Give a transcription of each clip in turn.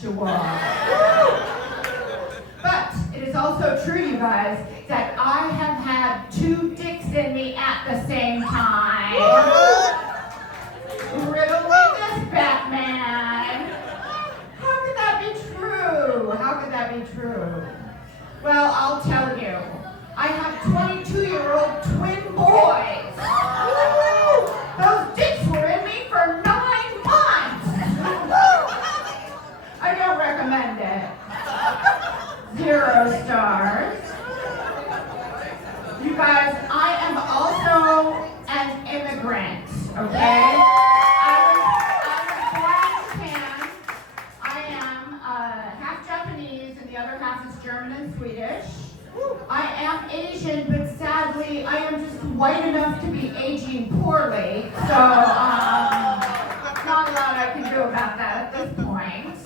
bisexual. But it is also true, you guys, that I have had 2 dicks in me at the same time. Riddle me this, Batman. How could that be true? How could that be true? Well, I'll tell you. I have 22-year-old twin boys. Those dicks were in me for 9 months. I don't recommend it. 0 stars. You guys, I am also an immigrant, okay? I was born in Japan. I am half Japanese and the other half is German and Swedish. I am Asian, but sadly, I am just white enough to be aging poorly. So, not a lot I can do about that at this point.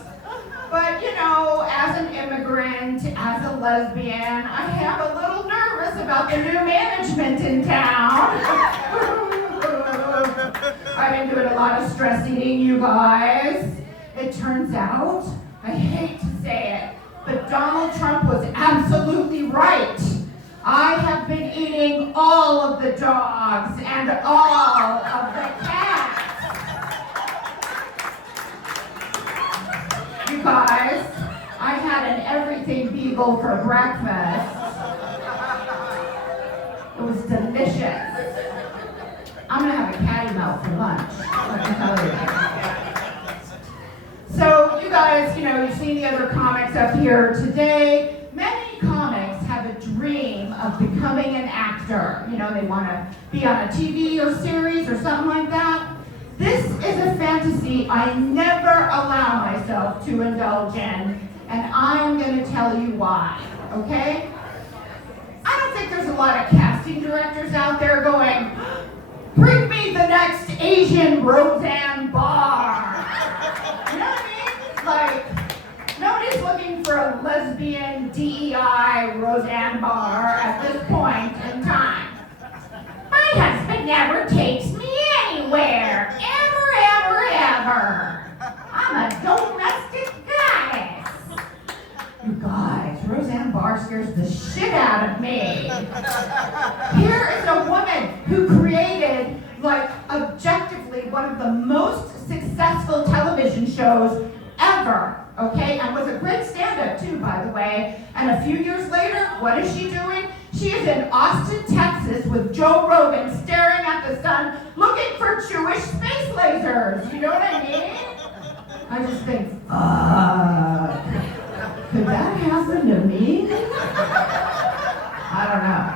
But, you know, as an immigrant, as a lesbian, I am a little nervous about the new management in town. I've been doing a lot of stress eating, you guys. It turns out, I hate to say it, but Donald Trump was absolutely right. I have been eating all of the dogs and all of the cats. You guys, I had an everything beagle for breakfast. It was delicious. I'm gonna have a catty mouth for lunch, let me tell you. So you guys, you know, you've seen the other comics up here today. Many comics have a dream of becoming an actor. You know, they want to be on a TV or series or something like that. This is a fantasy I never allow myself to indulge in, and I'm going to tell you why, okay? I don't think there's a lot of casting directors out there going, bring me the next Asian Roseanne Barr. You know what I mean? Like, nobody's looking for a lesbian DEI Roseanne Barr at this point in time. My husband never takes me anywhere, ever. I'm a domestic goddess. You guys, Roseanne Barr scares the shit out of me. Here is a woman who created, like, objectively one of the most successful television shows ever, okay? And was a great stand-up too, by the way. And a few years later, what is she doing? She is in Austin, Texas with Joe Rogan staring at the sun looking for Jewish space lasers. You know what I mean? I just think, could that happen to me? I don't know.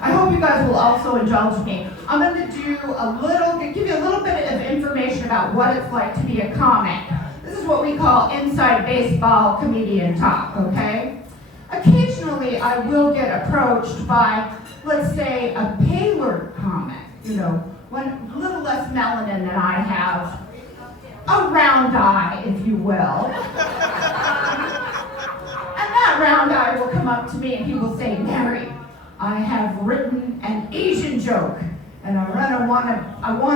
I hope you guys will also indulge me. I'm going to give you a little bit of information about what it's like to be a comic. This is what we call inside baseball comedian talk, okay? Occasionally, I will get approached by, let's say, a paler comic, you know, one a little less melanin than I have, a round eye, if you will. And that round eye will come up to me and he will say, Mary, I have written an Asian joke, and I want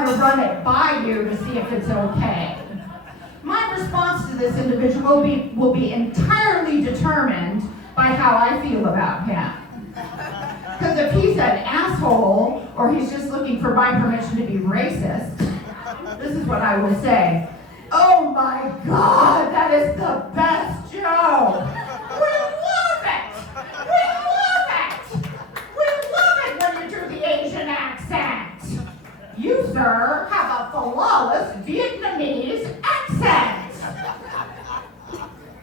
to run it by you to see if it's okay. My response to this individual will be entirely determined by how I feel about him. Because if he's an asshole, or he's just looking for my permission to be racist, this is what I will say. Oh my God, that is the best joke! We love it! We love it! We love it when you do the Asian accent! You, sir, have a flawless Vietnamese accent!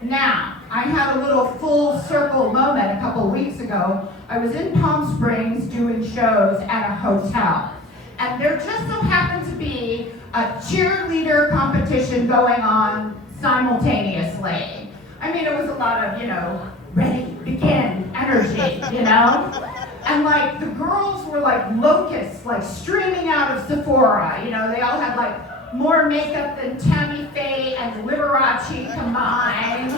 Now, I had a little full circle moment a couple weeks ago. I was in Palm Springs doing shows at a hotel. And there just so happened to be a cheerleader competition going on simultaneously. I mean, it was a lot of, you know, ready, begin, energy, you know? And like, the girls were like locusts, like streaming out of Sephora. You know, they all had like more makeup than Tammy Faye and Liberace combined.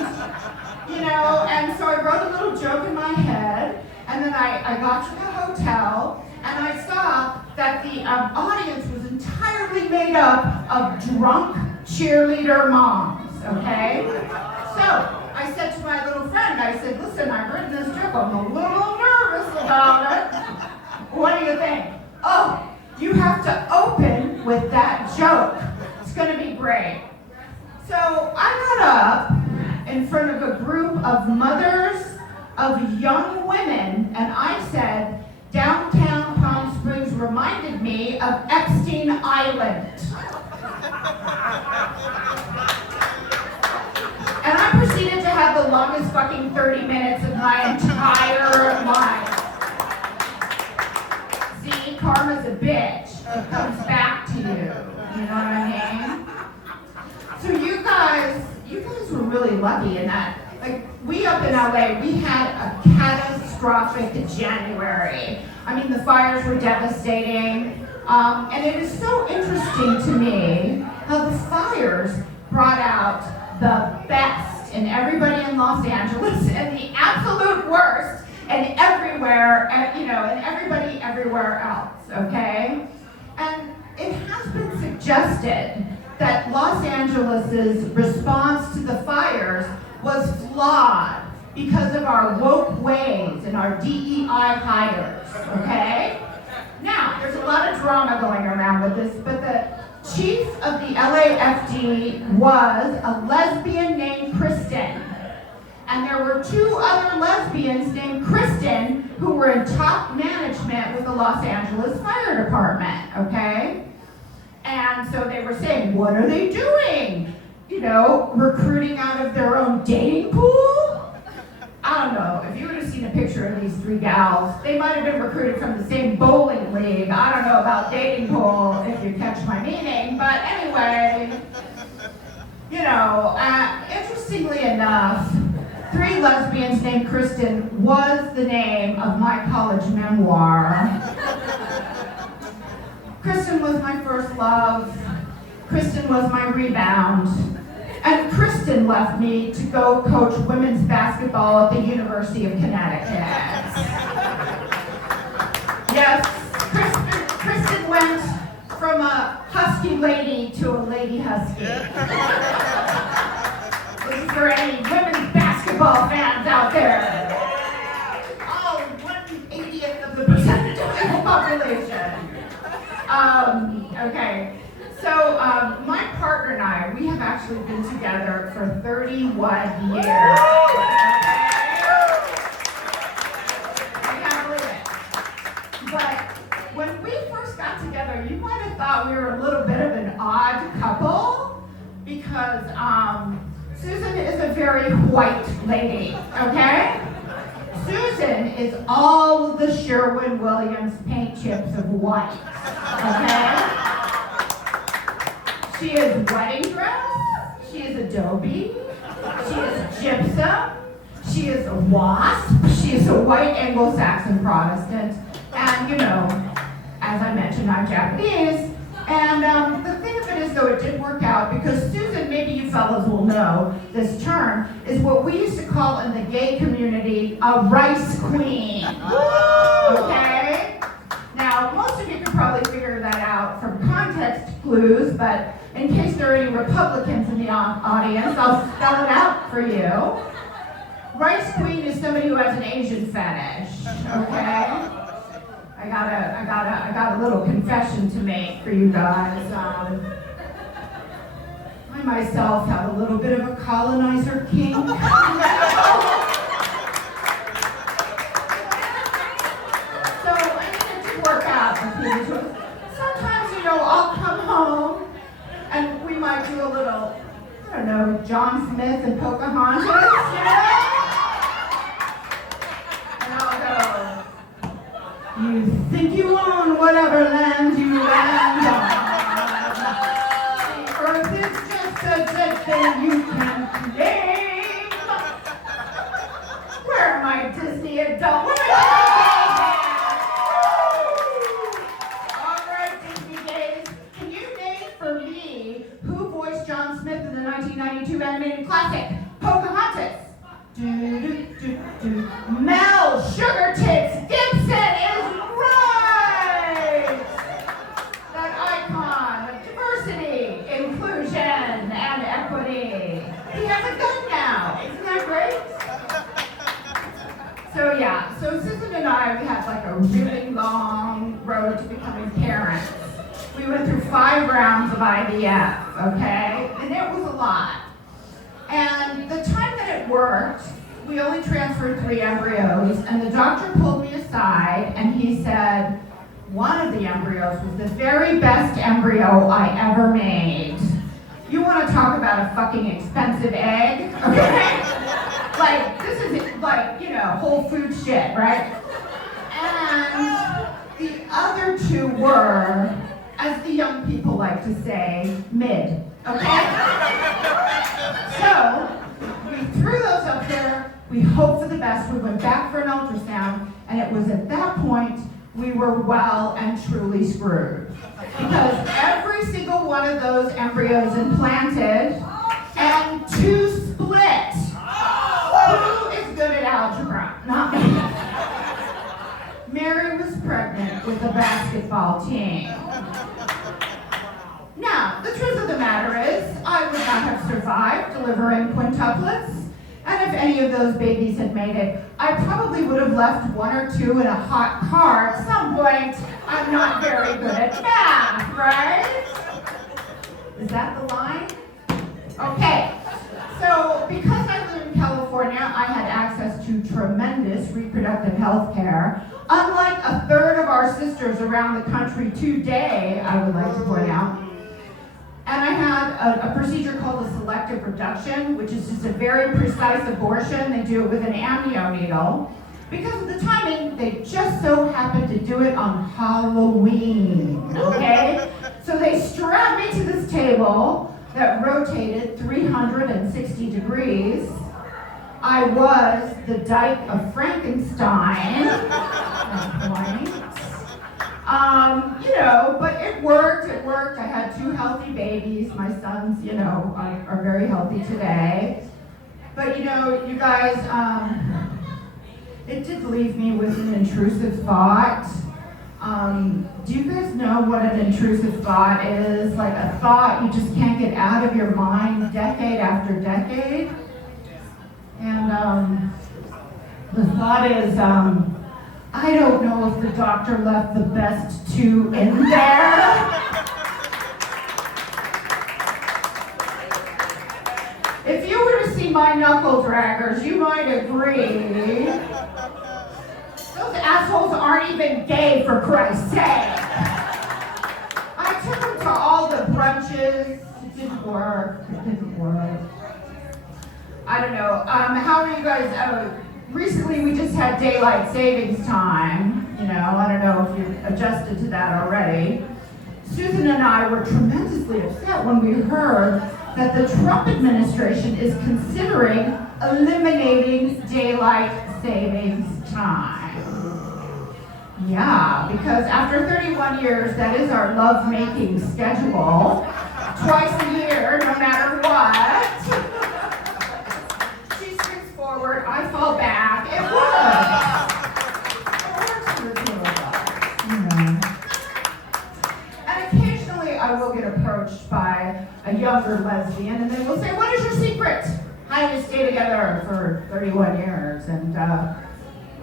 You know, and so I wrote a little joke in my head, and then I got to the hotel, and I saw that the audience was entirely made up of drunk cheerleader moms, okay? So I said to my little friend, I said, listen, I've written this joke. I'm a little nervous about it. What do you think? Oh, you have to open with that joke. It's going to be great. So I got up in front of a group of mothers of young women, and I said, downtown Palm Springs reminded me of Epstein Island. And I proceeded to have the longest fucking 30 minutes of my entire life. See, karma's a bitch. It comes back to you. You know what I mean? So you guys were really lucky in that. Like, we up in LA, we had a catastrophic January. I mean, the fires were devastating. And it is so interesting to me how the fires brought out the best in everybody in Los Angeles and the absolute worst and everywhere, and everybody everywhere else, okay? And it has been suggested that Los Angeles's response to the fires was flawed because of our woke ways and our DEI hires, okay? Now, there's a lot of drama going around with this, but the chief of the LAFD was a lesbian named Kristen. And there were two other lesbians named Kristen who were in top management with the Los Angeles Fire Department, okay? And so they were saying, what are they doing? Recruiting out of their own dating pool? I don't know. If you would have seen a picture of these three gals, they might have been recruited from the same bowling league. I don't know about dating pool, if you catch my meaning. But anyway, interestingly enough, three lesbians named Kristen was the name of my college memoir. Kristen was my first love. Kristen was my rebound. And Kristen left me to go coach women's basketball at the University of Connecticut. Yes, Kristen went from a husky lady to a lady husky. This is for any women's basketball fans out there. Oh, 1/80th of the percentage of the population. Okay. So my partner and I, we have actually been together for 31 years. I can't believe it. But when we first got together, you might have thought we were a little bit of an odd couple because Susan is a very white lady, okay? Susan is all of the Sherwin-Williams paint chips of white, okay? She is wedding dress, she is adobe, she is gypsum, she is a wasp, she is a white Anglo-Saxon Protestant, and as I mentioned, I'm Japanese. And the thing of it is, though, it did work out because Susan, maybe you fellas will know this term, is what we used to call in the gay community a rice queen. Okay? Now, most of you can probably figure that out from context clues, but in case there are any Republicans in the audience, I'll spell it out for you. Rice queen is somebody who has an Asian fetish, okay? I got a little confession to make for you guys. I myself have a little bit of a colonizer kink. So it did work out. Sometimes, I'll come home and we might do a little, John Smith and Pocahontas, And I'll go, you think you own whatever land you land on. The earth is just a dead thing you can claim. Where are my Disney adult? Where are all right, Disney gays. Can you name for me who voiced John Smith in the 1992 animated classic, Pocahontas? Mel Sugar Tits Gibson is right! That icon of diversity, inclusion, and equity. We went through 5 rounds of IVF, okay? And it was a lot. And the time that it worked, we only transferred 3 embryos, and the doctor pulled me aside and he said, one of the embryos was the very best embryo I ever made. You want to talk about a fucking expensive egg? Okay? Like, this is like, you know, Whole Food shit, right? And the other 2 were, as the young people like to say, mid, okay? So, we threw those up there, we hoped for the best, we went back for an ultrasound, and it was at that point we were well and truly screwed. Because every single one of those embryos implanted, and 2 split. Who is good at algebra? Not me. Mary was pregnant with the basketball team. Now, the truth of the matter is, I would not have survived delivering quintuplets, and if any of those babies had made it, I probably would have left 1 or 2 in a hot car at some point. I'm not very good at math, right? Is that the line? Okay, so because I live in California, I had access to tremendous reproductive health care. Unlike a third of our sisters around the country today, I would like to point out. And I had a procedure called a selective reduction, which is just a very precise abortion. They do it with an amnio needle. Because of the timing, they just so happened to do it on Halloween, okay? So they strapped me to this table that rotated 360 degrees. I was the Dyke of Frankenstein at point. You know, but it worked. I had 2 healthy babies. My sons, you know, are very healthy today. But, you know, you guys, it did leave me with an intrusive thought. Do you guys know what an intrusive thought is? Like a thought you just can't get out of your mind decade after decade. And the thought is, I don't know if the doctor left the best 2 in there. If you were to see my knuckle draggers, you might agree. Those assholes aren't even gay, for Christ's sake. I took them to all the brunches. It didn't work. I don't know. How are you guys? Recently, we just had daylight savings time. You know, I don't know if you've adjusted to that already. Susan and I were tremendously upset when we heard that the Trump administration is considering eliminating daylight savings time. Yeah, because after 31 years, that is our lovemaking schedule. Twice a year, no matter what. She swings forward, I fall back. It works. It works for the 2 of us, you know. And occasionally I will get approached by a younger lesbian, and they will say, "What is your secret? How do you stay together for 31 years?" And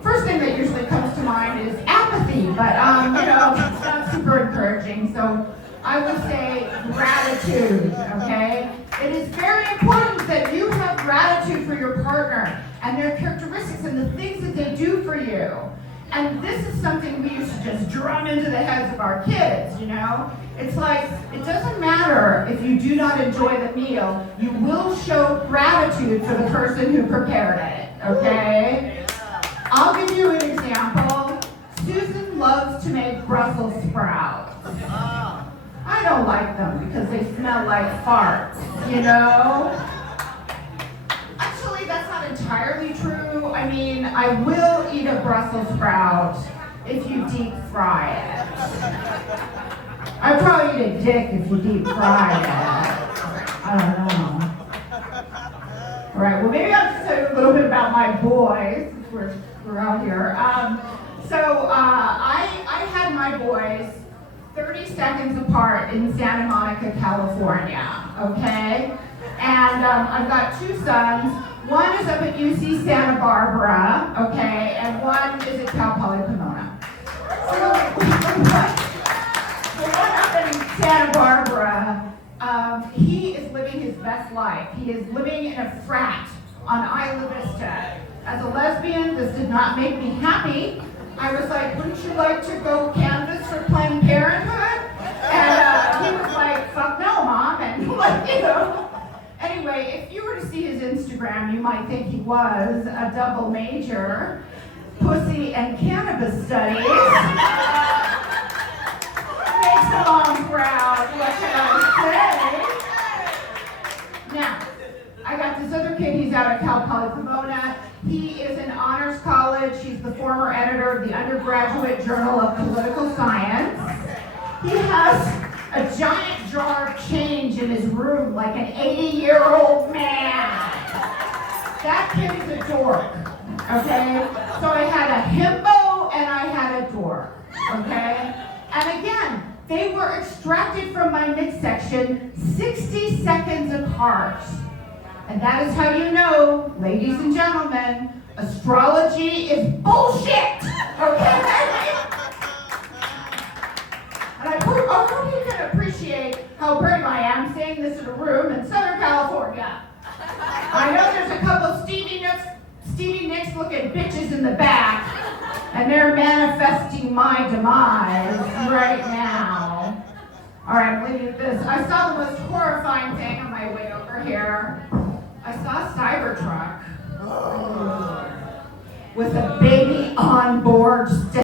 first thing that usually comes to mind is apathy, but you know, it's not super encouraging. So I would say gratitude, okay? It is very important that you have gratitude for your partner and their characteristics and the things that they do for you. And this is something we used to just drum into the heads of our kids, you know? It's like, it doesn't matter if you do not enjoy the meal, you will show gratitude for the person who prepared it, okay? I'll give you an example. Susan loves to make Brussels sprouts. I don't like them because they smell like farts, you know? Actually, that's not entirely true. I mean, I will eat a Brussels sprout if you deep fry it. I'd probably eat a dick if you deep fry it. I don't know. All right, well, maybe I'll just tell you a little bit about my boys, since we're out here. I had my boys 30 seconds apart in Santa Monica, California, okay? And I've got 2 sons. One is up at UC Santa Barbara, okay? And one is at Cal Poly Pomona. So the one up in Santa Barbara, he is living his best life. He is living in a frat on Isla Vista. As a lesbian, this did not make me happy. I was like, wouldn't you like to go canvass for Planned Parenthood? And he was like, fuck no, Mom. And like, you know. Anyway, if you were to see his Instagram, you might think he was a double major, pussy and cannabis studies. Makes a mom proud, what can I say? Now, I got this other kid, he's out of Cal Poly Pomona. He is in honors college. He's the former editor of the undergraduate Journal of Political Science. He has a giant jar of change in his room, like an 80-year-old man. That kid is a dork, okay? So I had a himbo and I had a dork, okay? And again, they were extracted from my midsection 60 seconds apart. And that is how you know, ladies and gentlemen, astrology is bullshit, okay? And I hope you can appreciate how brave I am saying this in a room in Southern California. I know there's a couple Stevie Nicks looking bitches in the back, and they're manifesting my demise right now. All right, I'm leaving this. I saw the most horrifying thing on my way over here. I saw a Cybertruck with a